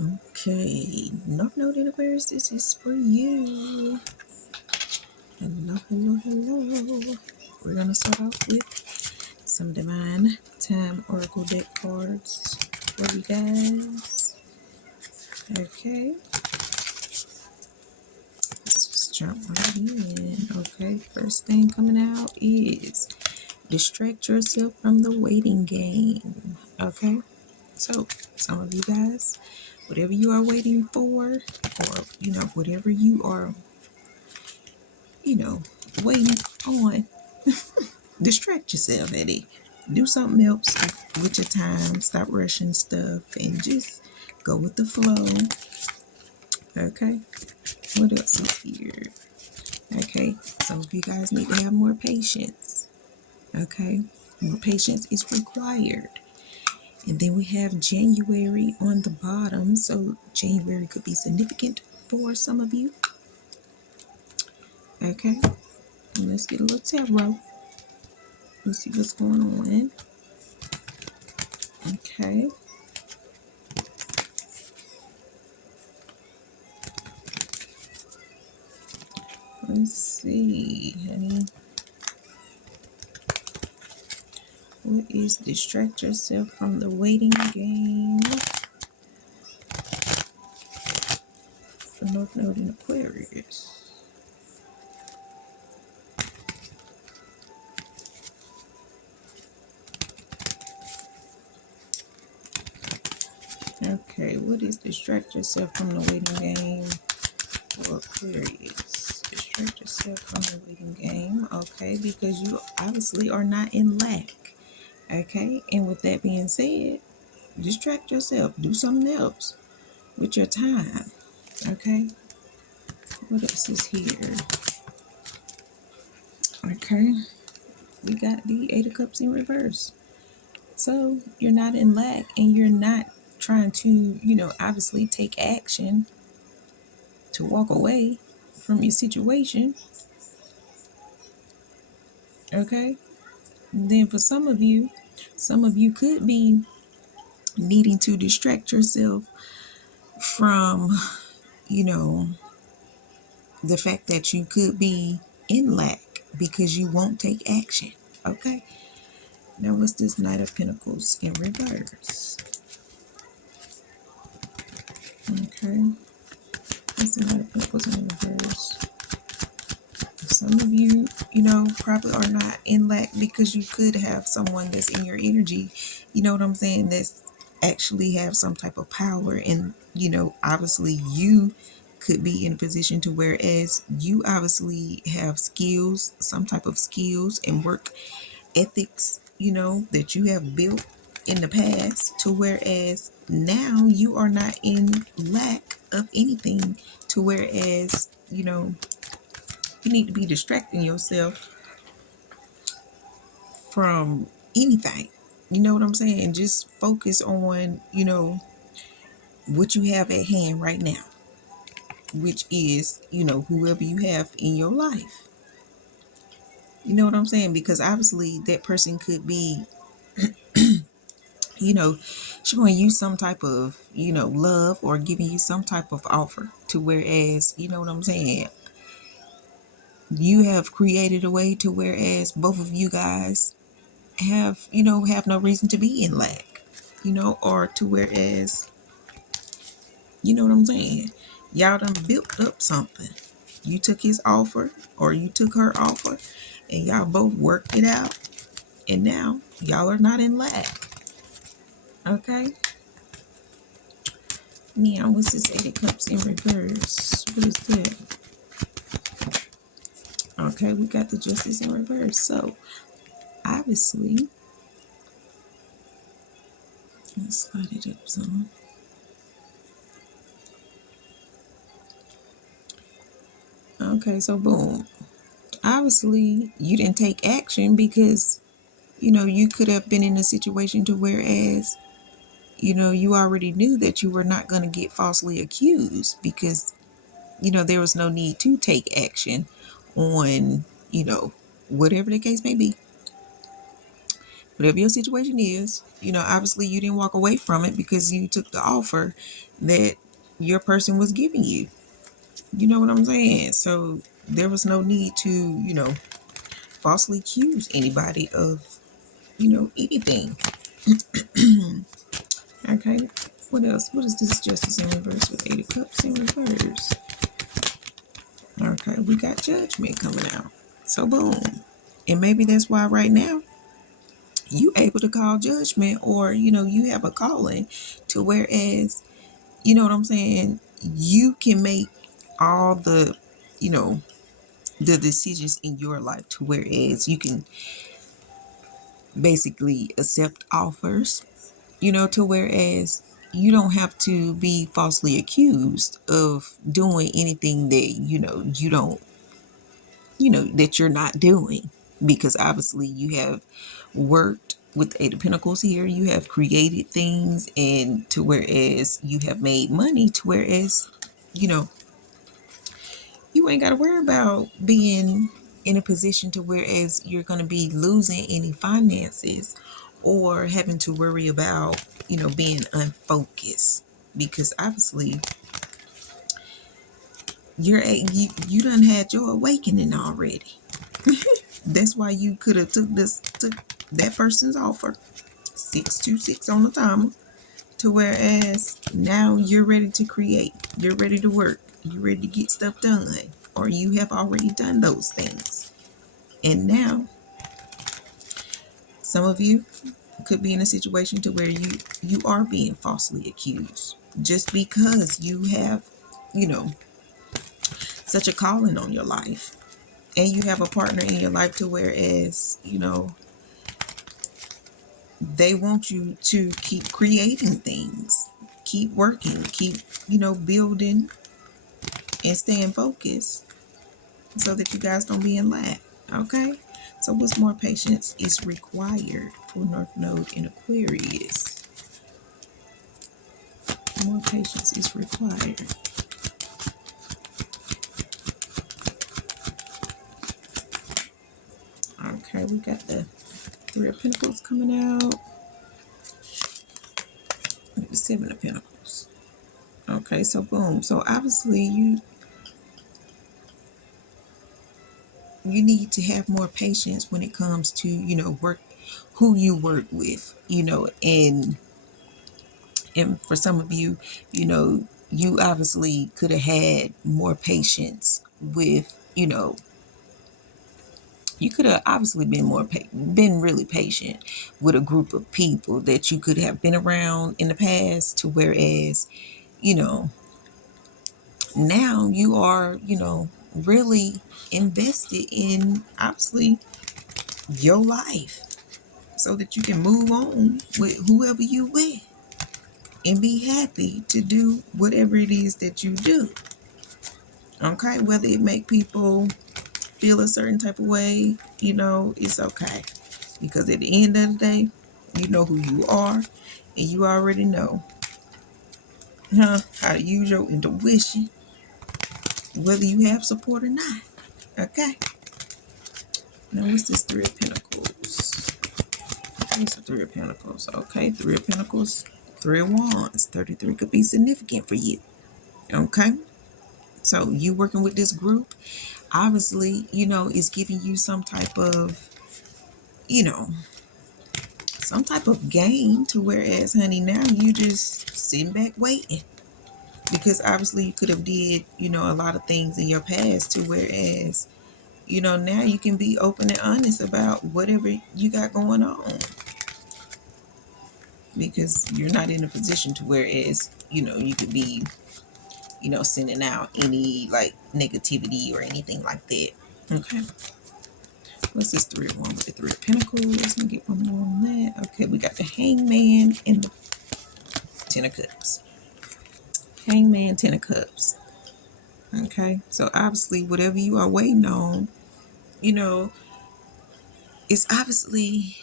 Okay, North Node in Aquarius, this is for you. Hello, hello, hello. We're gonna start off with some Divine Time Oracle deck cards for you guys. Okay, let's just jump right in. Okay, first thing coming out is distract yourself from the waiting game. Okay, so some of you guys, whatever you are waiting for, or whatever you are waiting on, distract yourself, Eddie. Do something else with your time. Stop rushing stuff and just go with the flow. Okay. What else is here? Okay. Some of you guys need to have more patience. Okay. More patience is required. And then we have January on the bottom. So January could be significant for some of you. Okay. And let's get a little tarot. Let's see what's going on. Okay. Let's see, honey. What is distract yourself from the waiting game? For North Node in Aquarius. Okay, what is distract yourself from the waiting game for Aquarius? Distract yourself from the waiting game. Okay, because you obviously are not in lack. Okay, and with that being said, distract yourself. Do something else with your time. Okay, what else is here? Okay, we got the Eight of Cups in reverse. So you're not in lack and you're not trying to, obviously take action to walk away from your situation. Okay. And then for some of you could be needing to distract yourself from, the fact that you could be in lack because you won't take action. Okay. Now what's this Knight of Pentacles in reverse? Okay. What's the Knight of Pentacles in reverse? Some of you, probably are not in lack because you could have someone that's in your energy, you know what I'm saying, that's actually have some type of power. And, obviously you could be in a position to whereas you obviously have skills, some type of skills and work ethics, that you have built in the past to whereas now you are not in lack of anything to whereas, you need to be distracting yourself from anything. You know what I'm saying? Just focus on, what you have at hand right now, which is, whoever you have in your life. You know what I'm saying? Because obviously that person could be, showing you some type of, love or giving you some type of offer to whereas, you know what I'm saying? You have created a way to whereas both of you guys have no reason to be in lack, or to whereas, you know what I'm saying, y'all done built up something. You took his offer or you took her offer and y'all both worked it out and now y'all are not in lack. Okay, now what's this Eight of Cups in reverse? What is that? Okay, we got the Justice in reverse. So obviously, let's slide it up some. Okay, so boom. Obviously, you didn't take action because, you could have been in a situation to whereas, you already knew that you were not going to get falsely accused because, there was no need to take action on, whatever the case may be. Whatever your situation is, obviously you didn't walk away from it because you took the offer that your person was giving you. You know what I'm saying? So there was no need to, falsely accuse anybody of, anything. Okay. What else? What is this justice in reverse with 8 of cups in reverse? Okay, we got judgment coming out. So boom. And maybe that's why right now you able to call judgment, or you have a calling to whereas, you know what I'm saying, you can make all the, you know, the decisions in your life to whereas you can basically accept offers, to whereas you don't have to be falsely accused of doing anything that you don't, that you're not doing, because obviously you have worked with 8 of Pentacles here, you have created things, and to whereas you have made money, to whereas you know you ain't got to worry about being in a position to whereas you're going to be losing any finances or having to worry about being unfocused, because obviously you done had your awakening already. That's why you could have took that person's offer, 626 on the timer, to whereas now you're ready to create, you're ready to work, you're ready to get stuff done, or you have already done those things. And now some of you could be in a situation to where you are being falsely accused just because you have such a calling on your life, and you have a partner in your life to whereas they want you to keep creating things, keep working, keep building and staying focused so that you guys don't be in lack. Okay, so what's more patience is required for North Node in Aquarius? More patience is required. Okay, we got the 3 of Pentacles coming out. The 7 of Pentacles. Okay, so boom. So obviously you need to have more patience when it comes to work, who you work with, and for some of you, you obviously could have had more patience with, you could have obviously been been really patient with a group of people that you could have been around in the past, to whereas now you are really invested in obviously your life so that you can move on with whoever you with and be happy to do whatever it is that you do. Okay, whether it make people feel a certain type of way, it's okay, because at the end of the day, you know who you are, and you already know how to use your intuition, whether you have support or not. Okay, now what's this 3 of Pentacles? What's the 3 of Pentacles? Okay, 3 of Pentacles, 3 of Wands. 33 could be significant for you. Okay, so you working with this group, obviously, is giving you some type of, some type of gain, to whereas, honey, now you just sitting back waiting, because obviously you could have did, a lot of things in your past, to whereas, now you can be open and honest about whatever you got going on, because you're not in a position to whereas, you could be, sending out any like negativity or anything like that. Okay. What's this 3 of Wands with the 3 of Pentacles? Let me get one more on that. Okay, we got the Hangman and the 10 of Cups. Hangman, 10 of Cups. Okay, so obviously whatever you are waiting on, it's obviously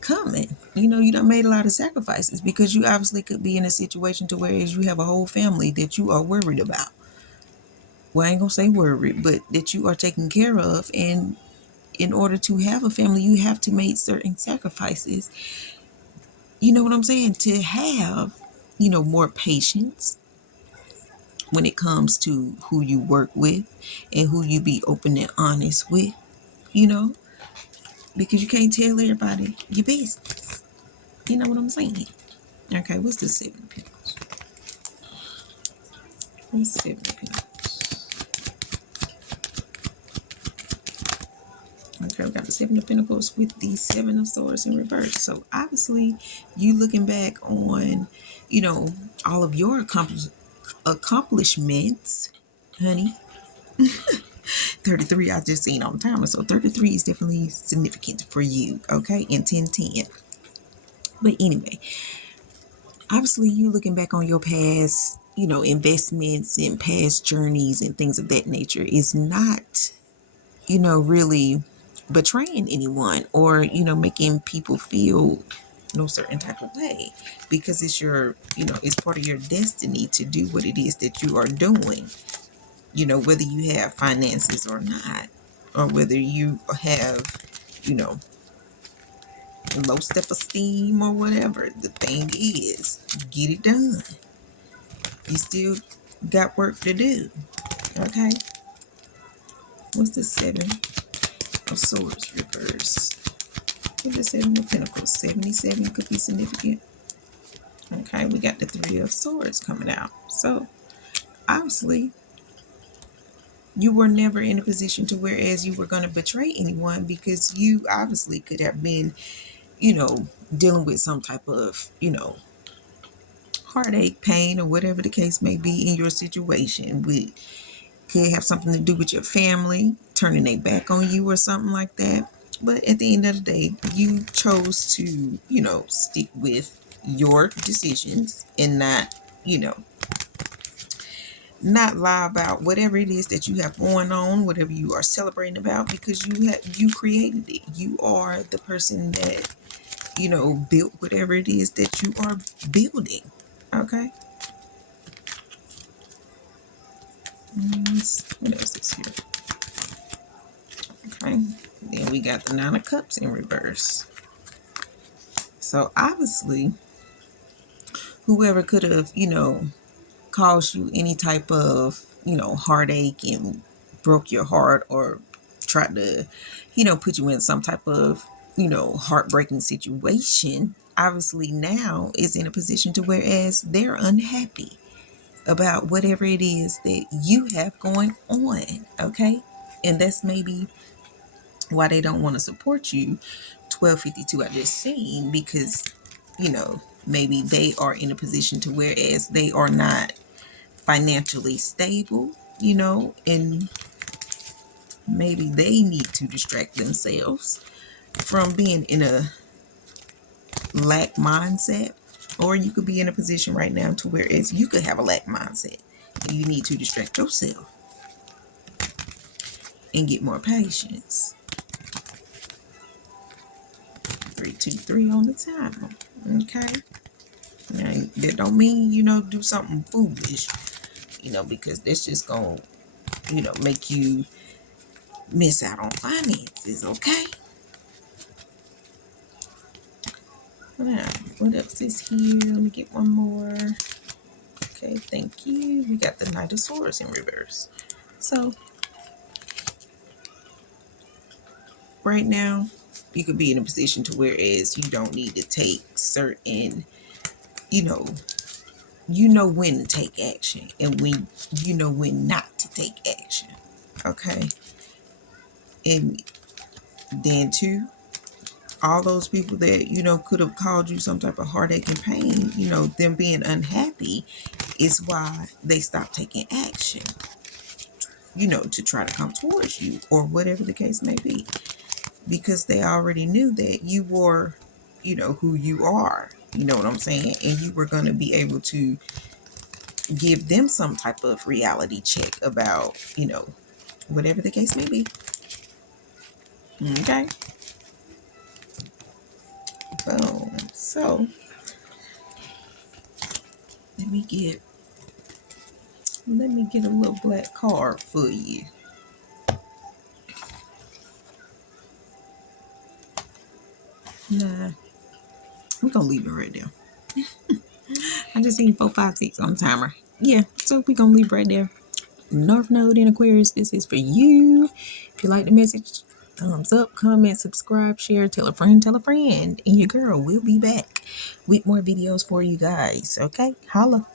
coming. You done made a lot of sacrifices, because you obviously could be in a situation to where you have a whole family that you are worried about. Well, I ain't gonna say worried, but that you are taking care of, and in order to have a family, you have to make certain sacrifices. You know what I'm saying? To have, more patience when it comes to who you work with and who you be open and honest with, you know, because you can't tell everybody your business. You know what I'm saying? Okay, what's the Seven of Pentacles? What's Seven of Pentacles? Okay, we got the Seven of Pentacles with the Seven of Swords in reverse. So obviously, you looking back on, all of your accomplishments, honey. 33, I just seen on timer. So 33 is definitely significant for you, okay? And 1010. But anyway, obviously, you looking back on your past, investments and past journeys and things of that nature is not, really betraying anyone or, making people feel no certain type of way, because it's your, it's part of your destiny to do what it is that you are doing, whether you have finances or not, or whether you have, you know, low self-esteem or whatever. The thing is, get it done. You still got work to do. Okay? What's the Seven of Swords reverse? What's the Seven of Pentacles? 77 could be significant. Okay, we got the Three of Swords coming out. So, obviously, you were never in a position to whereas you were going to betray anyone, because you obviously could have been, dealing with some type of, heartache, pain, or whatever the case may be in your situation. We could have something to do with your family turning their back on you or something like that. But at the end of the day, you chose to, stick with your decisions and not, not lie about whatever it is that you have going on, whatever you are celebrating about, because you created it. You are the person that, built whatever it is that you are building. Okay. What else is here? Okay. Then we got the Nine of Cups in reverse. So obviously, whoever could have, caused you any type of, heartache and broke your heart or tried to, put you in some type of, heartbreaking situation, obviously now is in a position to whereas they're unhappy about whatever it is that you have going on. Okay. And that's maybe why they don't want to support you. 1252 I just seen, because maybe they are in a position to whereas they are not financially stable, and maybe they need to distract themselves from being in a lack mindset. Or you could be in a position right now to whereas you could have a lack mindset and you need to distract yourself and get more patience. 323 on the timer. Okay. Now, that don't mean, do something foolish, because that's just going to, make you miss out on finances. Okay. Now, what else is here? Let me get one more. Okay, thank you. We got the Knight of Swords in reverse. So, right now, you could be in a position to whereas you don't need to take certain, you know, when to take action and when not to take action. Okay. And then too, all those people that, could have caused you some type of heartache and pain, them being unhappy is why they stopped taking action, to try to come towards you or whatever the case may be, because they already knew that you were, who you are, you know what I'm saying? And you were going to be able to give them some type of reality check about, whatever the case may be. Okay. Boom. So let me get a little black card for you. Nah, we're gonna leave it right there. I just seen 4, 5, 6 on the timer. Yeah, so we're gonna leave right there. North Node in Aquarius, this is for you. If you like the message, thumbs up, comment, subscribe, share, tell a friend, and your girl will be back with more videos for you guys. Okay, holla.